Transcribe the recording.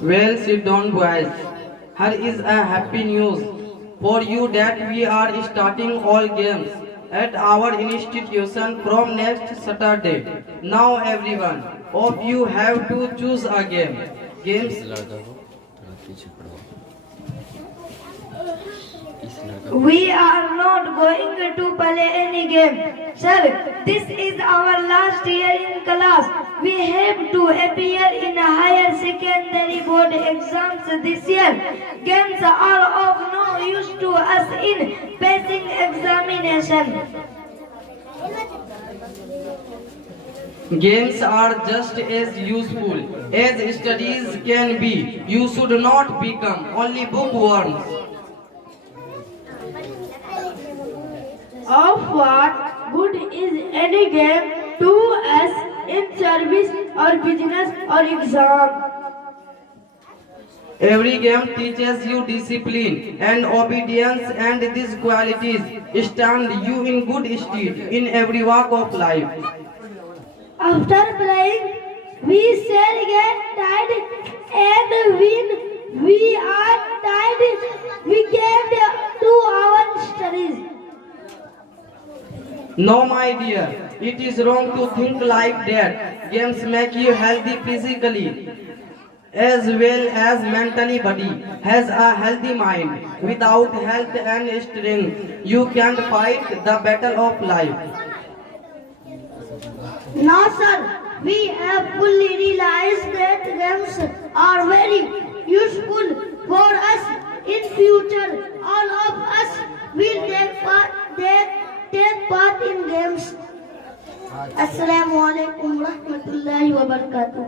Well, sit down, boys. Here is a happy news for you that we are starting all games at our institution from next Saturday. Now, everyone of you have to choose a game. Games. We are not going to play any game. Sir, this is our last year in class. We have to appear in higher secondary board exams this year. Games are of no use to us in passing examination. Games are just as useful as studies can be. You should not become only bookworms. Of what good is any game to us in service or business or exam? Every game teaches you discipline and obedience, and these qualities stand you in good stead in every walk of life. After playing, we shall get tired, and when we are tired, we get to our studies. No, my dear, it is wrong to think like that. Games make you healthy physically as well as mentally. Body has a healthy mind. Without health and strength, you can't fight the battle of life. Now, sir, we have fully realized that games are very useful for us in future. All of us will take part in games. Assalamu alaikum wa rahmatullahi wa barakatuh.